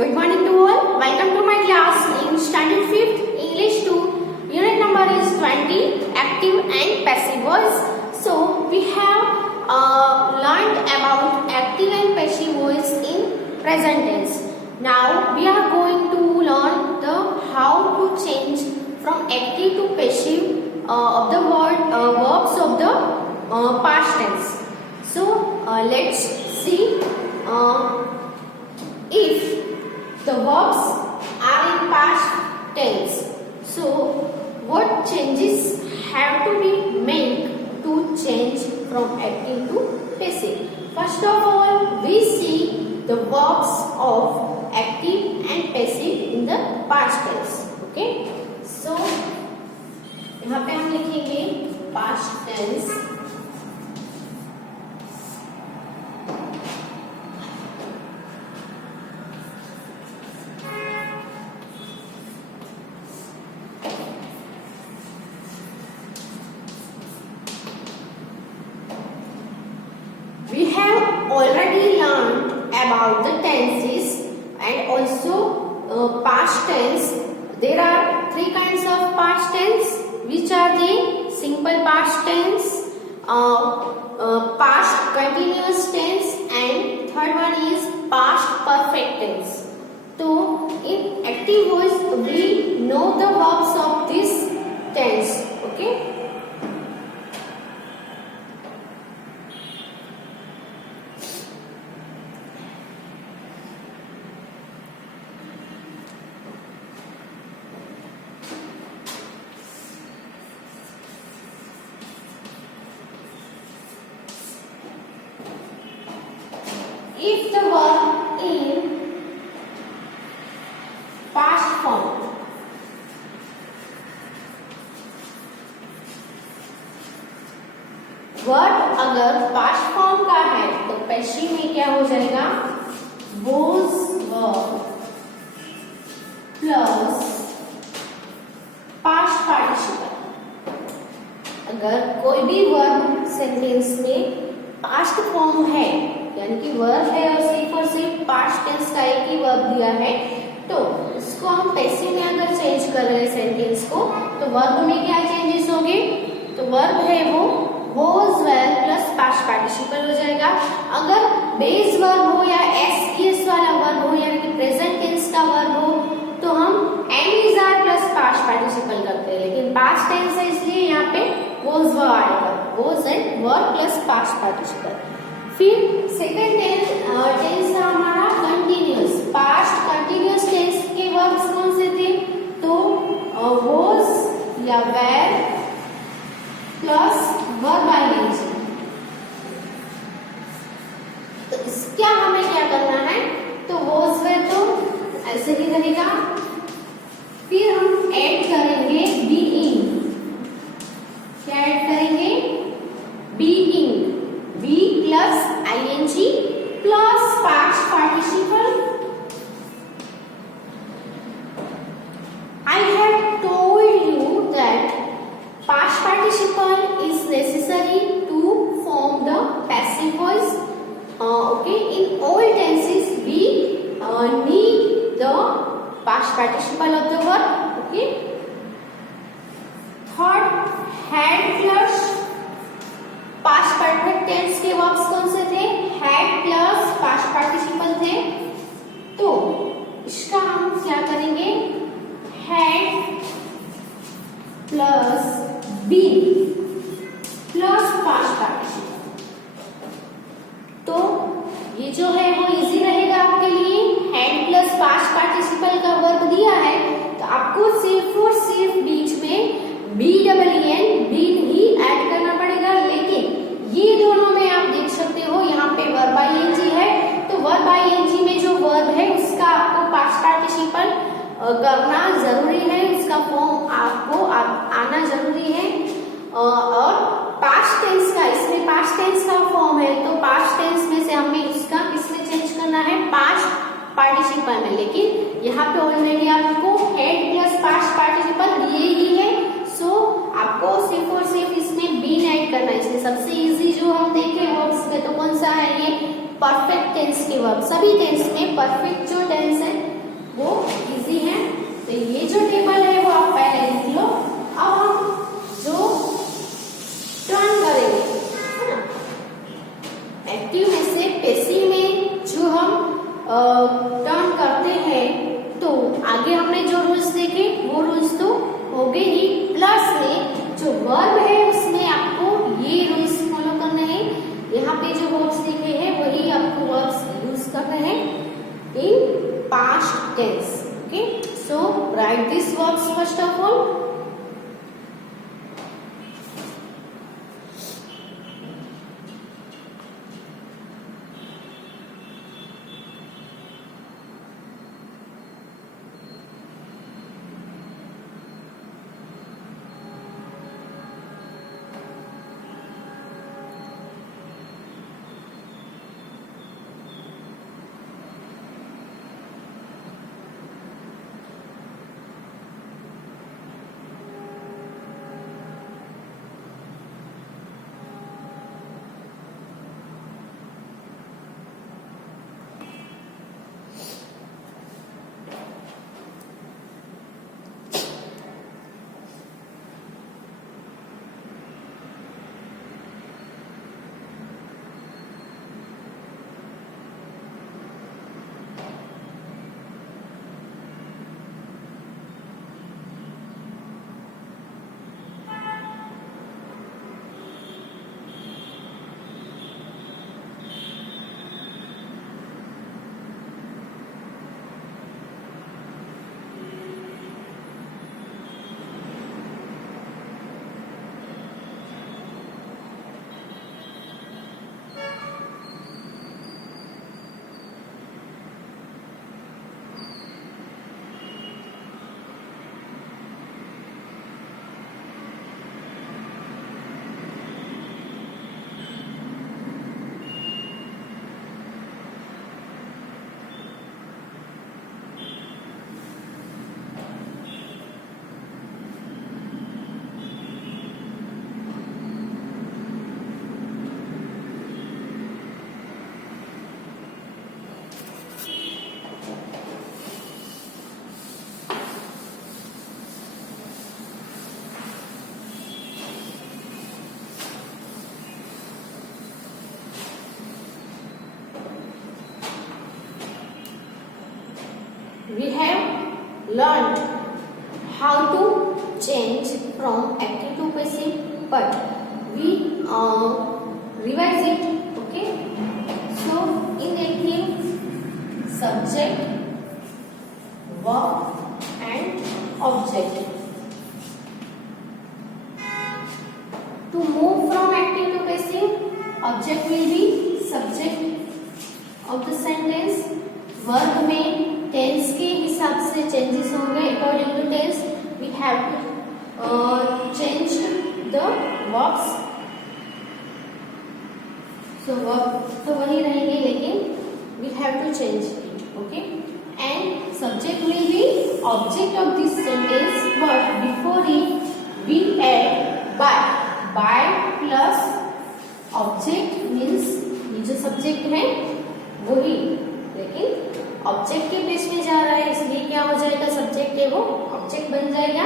good morning to all. Welcome to my class in Standard 5th English 2. Unit number is 20, active and passive voice. So we have learned about active and passive voice in present tense. Now we are going to learn the how to change from active to passive of the verbs of the past tense. So let's see. If the verbs are in past tense, so what changes have to be made to change from active to passive? First of all, we see the verbs of active and passive in the past tense. Okay, so यहाँ पे हम लिखेंगे past tense. We have already learned about the tenses and also past tense. There are three kinds of past tense, which are the simple past tense, past continuous tense, and third one is past perfect tense. So in active voice we know the verbs of this tense. Okay. If the verb in past form verb अगर past form का है तो passive में क्या हो जाएगा? Was verb plus past participle. अगर कोई भी वर्ब सेंटेंस में पास्ट फॉर्म है, यानी कि वर्ब है और सिर्फ पास्ट टेंस का एक ही वर्ब दिया है, तो इसको हम पैसिव में अगर चेंज कर रहे हैं सेंटेंस को, तो वर्ब में क्या चेंजेस होंगे? तो वर्ब है वो was well plus past participle हो जाएगा. अगर बेस वर्ब हो या एस वाला वर्ब हो, यानी कि प्रेजेंट टेंस का वर्ब हो, तो हम am is are plus past participle करते हैं, लेकिन पास्ट टेंस है इसलिए यहाँ पे वोज वर्ब आएगा. Was and verb plus past participle. फिर सेकेंड टेंस था हमारा कंटिन्यूअस. पास्ट कंटिन्यूअस टेंस के वर्ब्स कौन से थे? तो वोज या वेर प्लस वर्ब आईएनजी. तो इसका हमें क्या करना है? तो वोज वेर तो ऐसे ही रहेगा. फिर हम ऐड करेंगे बीइंग. क्या ऐड करेंगे? Being. Be plus ING plus past participle. I have told you that past participle is necessary to form the passive voice. Okay, in all tenses we need the past participle of the verb. Okay. Third, had plus past perfect tense के verbs कौन से थे? Had plus past participle थे. तो इसका हम क्या करेंगे? Had plus been plus past participle. तो ये जो है वो इजी रहेगा आपके लिए. हैड प्लस पास्ट पार्टिसिपल का वर्ब दिया है, तो आपको सिर्फ और सिर्फ बीच में बीन ही ऐड करना पड़ेगा. लेकिन ये दोनों में आप देख सकते हो यहाँ पे वर्ब आईएनजी है, तो वर्ब आईएनजी में जो वर्ब है उसका आपको पास्ट पार्टिसिपल करना जरूरी है, उसका फॉर्म आपको आना जरूरी है. और पास्ट टेंस का, इसमें पास्ट टेंस का फॉर्म है, तो पास्ट टेंस में से हमें इसका किसमें चेंज करना है? पास्ट पार्टिसिपल में. लेकिन यहाँ पे ऑलरेडी आपको हेड प्लस पास्ट पार्टिसिपल दिए ही है, सो आपको सिर्फ और सिर्फ इसमें बीन ऐड करना है. इसमें सबसे इजी जो हम देखे वर्ब्स में तो कौन सा है? ये परफेक्ट टेंस के वर्ब. सभी टेंस में परफेक्ट जो टेंस है टर्न करते हैं तो आगे हमने जो रूल्स देखे वो रूल्स तो हो गए ही, प्लस में जो वर्ब है उसमें आपको ये रूल्स फॉलो करने हैं। यहाँ पे जो वर्ब्स दिखे हैं वही आपको वर्ब्स यूज करने हैं in past tense. Okay, so write this verbs first of all. We have learned how to change from active to passive, but we revise it. Okay, so in active, subject, verb and object. To move from active to passive, object will be subject of the sentence. Verb में tense के हिसाब से changes होंगे। According to tense we have to change the verbs. So verb तो वही रहेंगे लेकिन we have to change it. Okay, and subject will be object of this sentence, but before it we add by. By plus object means ये जो सब्जेक्ट है वही, लेकिन ऑब्जेक्ट के प्लेस में जा रहा है, इसलिए क्या हो जाएगा, सब्जेक्ट है वो ऑब्जेक्ट बन जाएगा।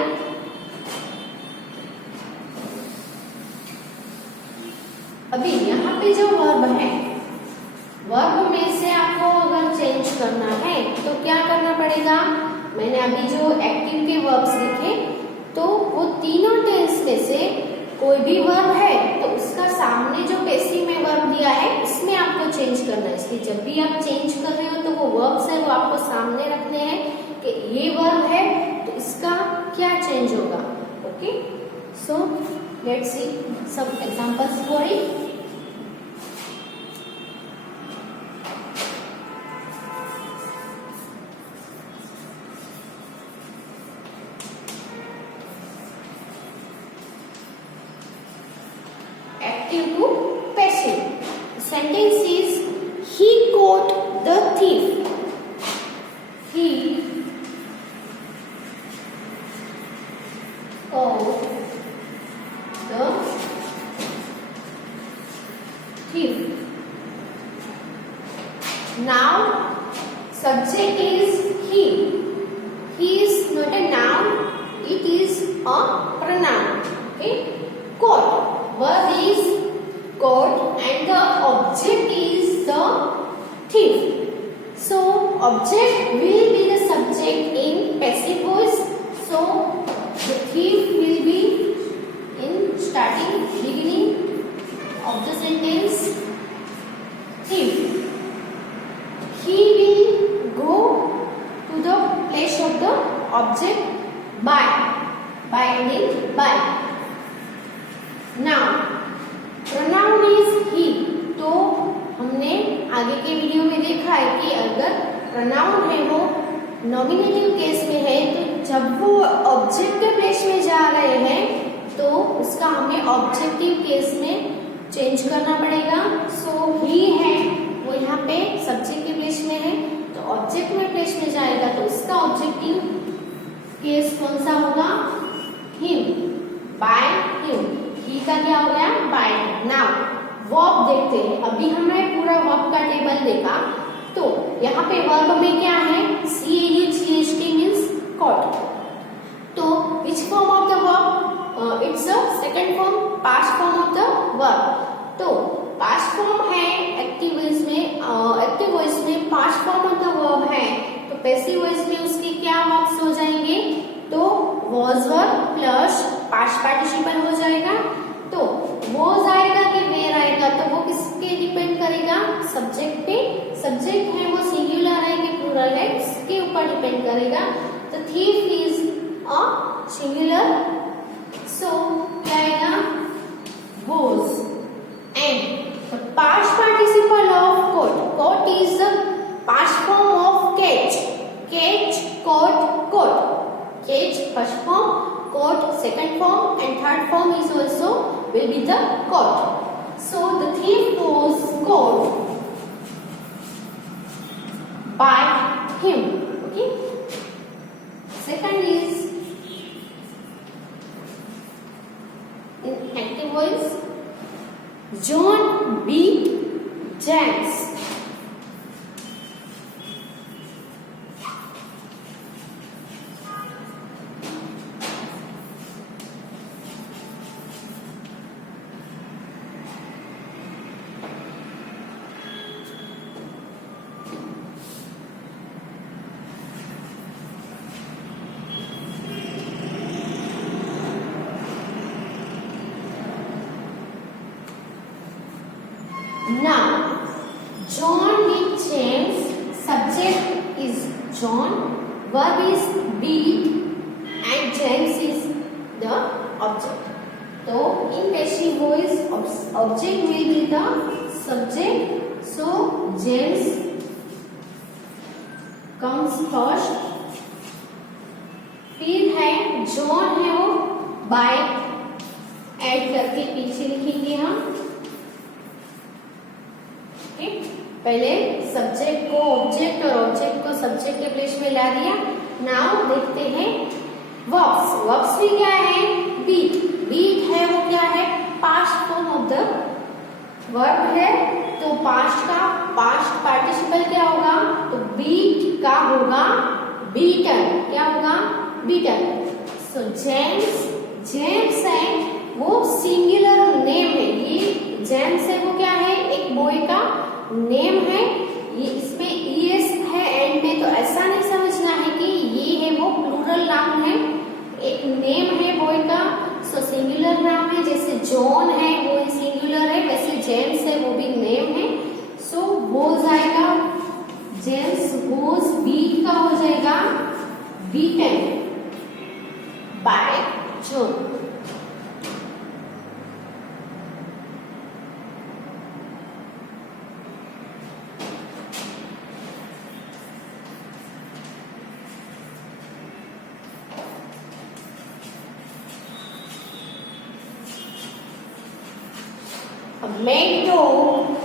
अभी यहाँ पे जो वर्ब है, वर्ब में से आपको अगर चेंज करना है तो क्या करना पड़ेगा। मैंने अभी जो एक्टिव के वर्ब्स लिखे तो वो तीनों टेंस में से कोई भी वर्ब है तो उसका सामने जो पैसिव में वर्ब दिया है इसमें आपको चेंज करना है। इसलिए जब भी आप चेंज कर रहे हो तो वो वर्ब्स है वो आपको सामने रखने हैं कि ये वर्ब है तो इसका क्या चेंज होगा। Okay, so let's see some examples for it. Active to passive. Sentence is he caught the thief. He caught the thief. Now subject is he. He is not a noun, it is a pronoun. Okay, caught. Verb is caught and the object is the thief. So object will be the subject in passive voice, so the thief will be in starting beginning of the sentence. Thief, he will go to the place of the object by ending by. Now pronoun is he. तो हमने आगे के वीडियो में देखा है कि अगर प्रोनाउन है वो नॉमिनेटिव केस में है तो जब वो ऑब्जेक्ट के प्लेस में जा रहे हैं तो उसका हमें ऑब्जेक्टिव केस में चेंज करना पड़ेगा. सो ही है वो यहाँ पे सब्जेक्ट के प्लेस में है तो ऑब्जेक्ट में प्लेस में जाएगा तो उसका ऑब्जेक्टिव केस कौन सा होगा? Him, by him. ही का क्या हो गया? बाय. नाउ वर्ब देखते हैं. अभी हमने पूरा वर्ब का टेबल देखा तो यहाँ पे वर्ब में क्या है? CHT means caught. तो which form of the verb? It's a second form, past form of the verb. तो past form है एक्टिव वॉइस में past form of the verb है तो पैसिव वॉइस में उसके क्या वर्ब्स हो जाएंगे? तो was verb plus past participle हो जाएगा. तो was आएगा कि where आएगा तो वो किसके डिपेंड करेगा? सब्जेक्ट पे. सब्जेक्ट है वो सिंगुलर है कि प्लूरल है इसके ऊपर डिपेंड करेगा. तो thief is a singular, so क्या आएगा? was. And the past participle of caught is the past form of catch. Caught, catch first form, caught second form, and third form is also will be the caught. So the thief was caught by him. Okay. Second is in active voice. John beat James. Now, John beat James. Subject is John, verb is beat, and James is the object. So, in passive voice, object will be the subject. So, James comes first. फिर है John है वो by add करके पीछे लिखेंगे हम. पहले सब्जेक्ट को ऑब्जेक्ट और ऑब्जेक्ट को सब्जेक्ट के प्लेस में ला दिया. नाउ देखते हैं वर्ब्स. वर्ब्स भी क्या है? बीट है वो क्या है? Past form of the verb है तो पास्ट का पास्ट पार्टिसिपल क्या होगा? तो बीट का होगा बीटन. क्या होगा? बीटन. सो जेम्स है वो सिंगुलर नेम है. ये जेम्स है वो क्या है? एक बॉय का नेम है. ये इसमें ईएस है एंड में तो ऐसा नहीं समझना है कि ये है वो प्लूरल नाउन है. एक नेम है बॉय का सो सिंगुलर नाम है. जैसे जॉन है वो सिंगुलर है वैसे जेम्स है वो भी नेम है. सो वोज आएगा जेम्स वोज बीट का हो जाएगा beaten by John. A mad dog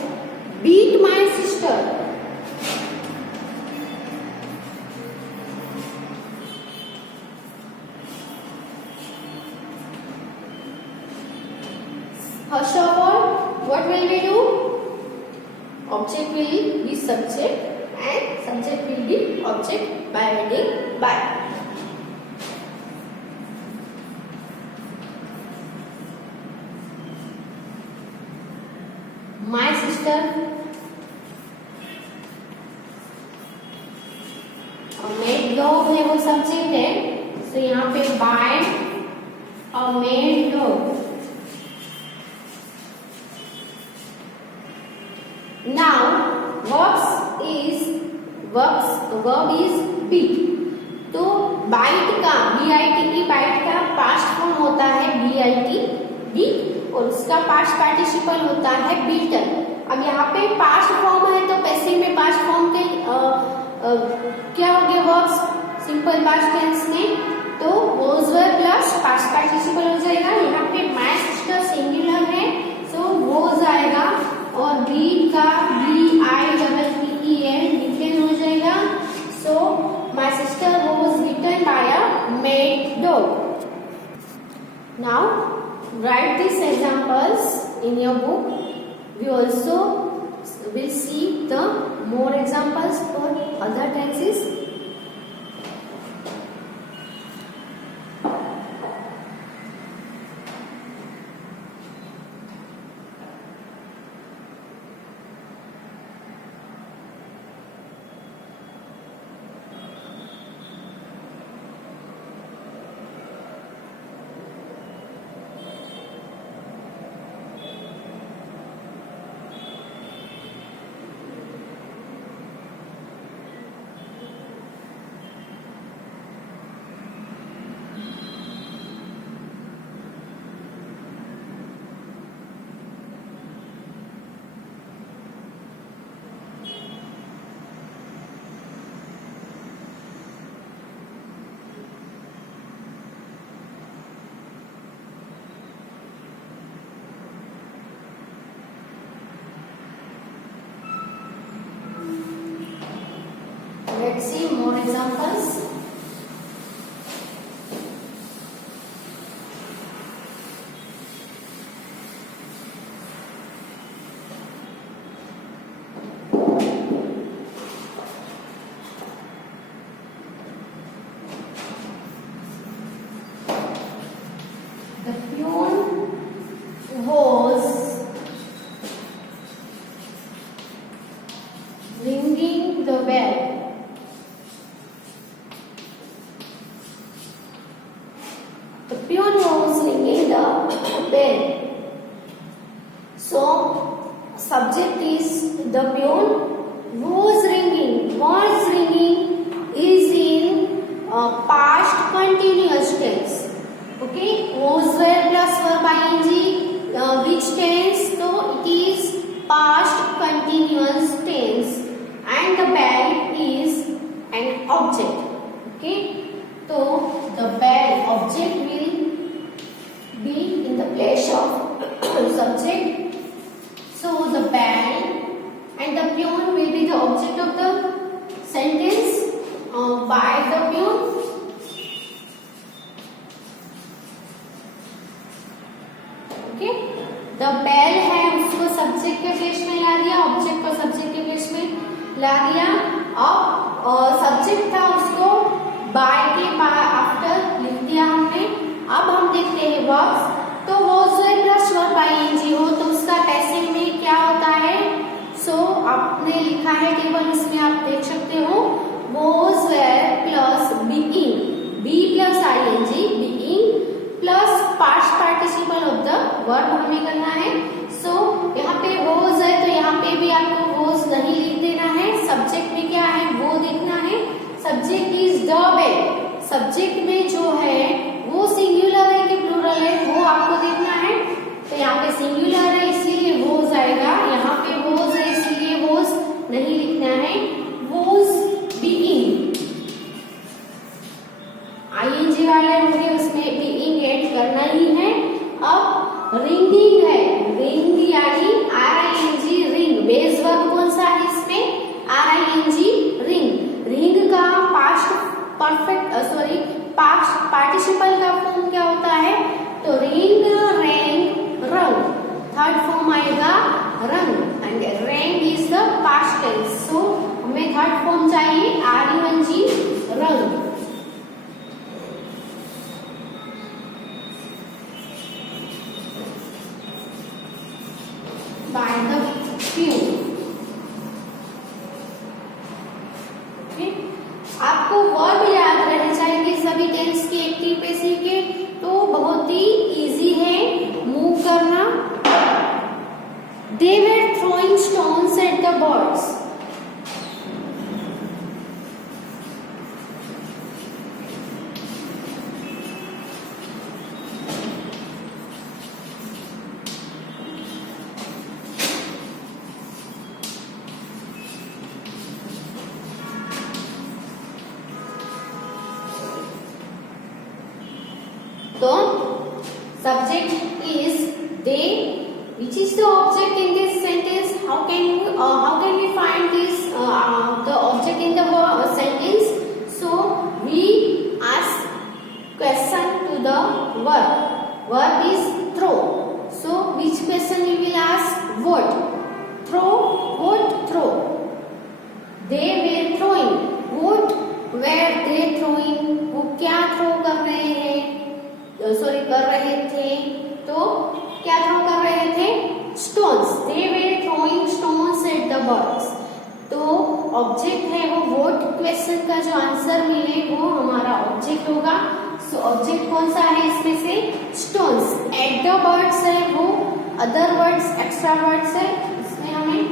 beat my sister. First of all, what will we do? Object will be subject and subject will be object by adding by. My sister maid dog है वो subject है, तो यहाँ पे by a maid dog. Now verb is beat. तो bite का BIT की bite का पास्ट फॉर्म होता है बीआईटी बीट और उसका पास्ट पार्टिसिपल होता है बीटन। अब यहाँ पे पास्ट फॉर्म है तो पैसिव में पास्ट फॉर्म के क्या हो गया वर्ब्स सिंपल पास्ट टेंस में, तो was were plus past participle हो जाएगा। यहाँ पे माय सिस्टर सिंगुलर है सो वॉज आएगा और बीट का BITTEN बीटन हो जाएगा। So my sister was beaten by a maid dog. Now write these examples in your book. We also will see the more examples for other tenses. Let's see more examples. The peon was ringing the bell. The peon was ringing the bell. So, subject is the peon was ringing. Was ringing is in past continuous tense. Okay, was were plus verb ing. Which tense? So it is past continuous tense, and the bell is an object. Okay, so the bell object will be in the place of subject. So the bell and the peon will be the object of the sentence by the peon. Okay, the bell है उसको सब्जेक्ट के प्लेस में ला दिया, ऑब्जेक्ट को सब्जेक्ट के प्लेस में ला दिया। अब सब्जेक्ट था उसको बाय के आफ्टर लिख दिया हमने। अब हम देखते हैं वर्ब्स। तो was were plus verb ING हो तो उसका पैसिव में क्या होता है? सो आपने लिखा है टेबल, उसमें आप देख सकते हो was were plus being, be plus ING being plus past participle of the verb हमें करना है। सो यहाँ पे वॉज है तो यहाँ पे भी आपको वॉज नहीं लिख देना है। सब्जेक्ट में क्या है वो देखना है। Subject is the bell. Subject में जो है वो सिंगुलर है कि प्लूरल है वो आपको देखना है। तो यहाँ पे सिंगुलर है इसीलिए वॉज आएगा, यहाँ पे वॉज है इसीलिए वॉज नहीं लिखना है। वॉज बीइंग आईएनजी वाले होंगे उसमें बीइंग ऐड करना ही है। अब रिंगिंग है, रिंग यानी आरआईएनजी रिंग। बेस वर्ब कौन सा है इसमें? R I N G ring. रिंग का पास्ट पार्टिसिपल का फॉर्म क्या होता है? तो ring, rang, rung. Third form आएगा rung and rang is the past tense. So हमें थर्ड फॉर्म चाहिए आरयूएनजी रंग। By the peon. Okay, आप आपको वर्ब याद रहने चाहिए सभी टेंस के, एक्टिव पैसिव के, तो बहुत ही इजी है मूव करना। They were throwing stones at the birds. So, subject is they. Which is the object in this sentence? How can we find this the object in the sentence? So we ask question to the verb. Verb is throw. So which question we will ask? What? Throw. What? Throw. They were throwing. What were they throwing? वो क्या थ्रो कर रहे हैं? सॉरी कर रहे थे, तो क्या थ्रो कर रहे थे? स्टोन्स। दे वे throwing stones at the birds. तो ऑब्जेक्ट है वो व्हाट क्वेश्चन का जो आंसर मिले वो हमारा ऑब्जेक्ट होगा। सो ऑब्जेक्ट कौन सा है इसमें से? स्टोन्स। एट द बर्ड्स है वो अदर वर्ड्स, एक्स्ट्रा वर्ड्स है, इसमें हमें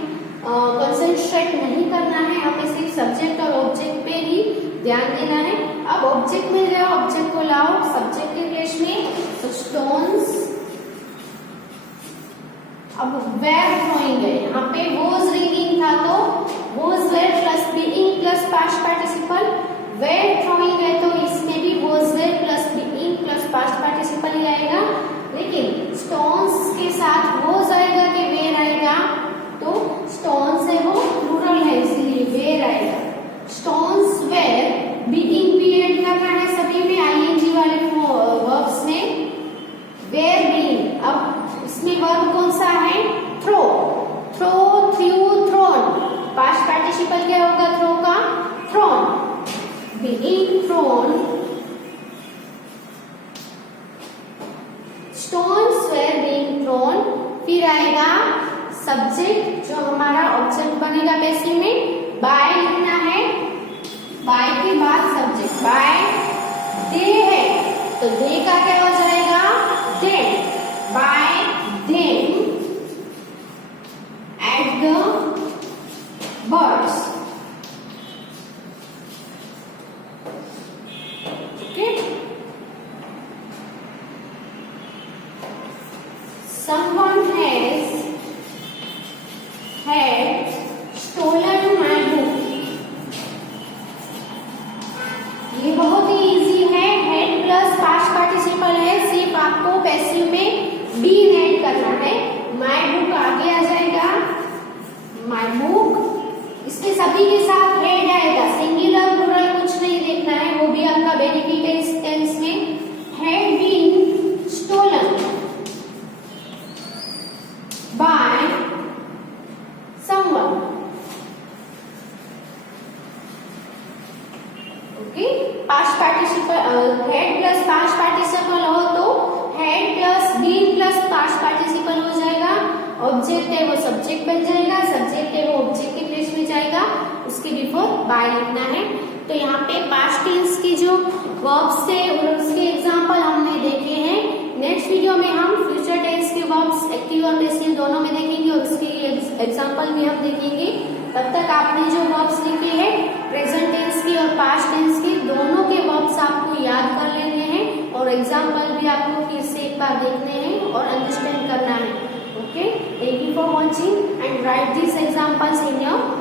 कंसंट्रेट नहीं करना है, हमें सिर्फ सब्जेक्ट और ऑब्जेक्ट पे ही ध्यान देना है। अब ऑब्जेक्ट मिल गया, ऑब्जेक्ट को लाओ सब्जेक्ट के प्लेस में, तो स्टोन्स। अब वेर थ्रोइंग है, यहाँ पे वॉज रिंगिंग था तो was were plus being plus past participle. Were throwing है तो इसमें भी was were plus being plus past participle ही आएगा, लेकिन स्टोन्स के साथ वॉज आएगा कि वेर आएगा? तो स्टोन्स है वो प्लूरल है इसीलिए वेर आएगा। स्टोन्स वेर, बीइंग भी ऐड करना है सभी में, आईएनजी वाले वर्ब्स में, वेर बीइंग। अब इसमें वर्ब कौन सा है? Throw. Throw, threw, thrown. Past participle क्या होगा थ्रो का? Thrown. Being thrown. Stones were being thrown. फिर आएगा सब्जेक्ट जो हमारा ऑब्जेक्ट बनेगा पैसिव में, बाय लिखना है, बाय के बाद सब्जेक्ट, बाय दे है तो दे का क्या हो जाएगा? Them. Bye them at the birds. Okay, someone has had stolen my book. ये बहुत ही इजी है, हेड प्लस पास्ट पार्टिसिपल है, सिर्फ आपको पैसिव में बीन ऐड करना है। माय बुक आगे आ जाएगा, माय बुक, इसके सभी के साथ हेड आएगा, सिंगुलर प्लूरल कुछ नहीं देखना है, वो भी आपका बेनिफिट टेंस में। Had been stolen by someone. Okay, past participle had plus past participle हो तो had plus been plus past participle हो जाएगा। ऑब्जेक्ट है वो सब्जेक्ट बन जाएगा, सब्जेक्ट है वो ऑब्जेक्ट के प्लेस में जाएगा, उसके बिफोर बाय लिखना है। तो यहाँ पे पास्ट टेंस की जो वर्ब्स थे और उसके एग्जांपल हमने देखे हैं। नेक्स्ट वीडियो में हम फ्यूचर टेंस के वर्ब्स एक्टिव और पैसिव दोनों में देखेंगे और उसके एग्जांपल भी हम देखेंगे। तब तक आपने जो वर्ब्स लिखे हैं प्रेजेंट टेंस के और पास्ट टेंस के, दोनों के वर्ब्स आपको याद कर लेने हैं और एग्जांपल भी आपको फिर से एक बार देखने हैं और अंडरस्टैंड करना है। Okay, thank you for watching and right this examples in your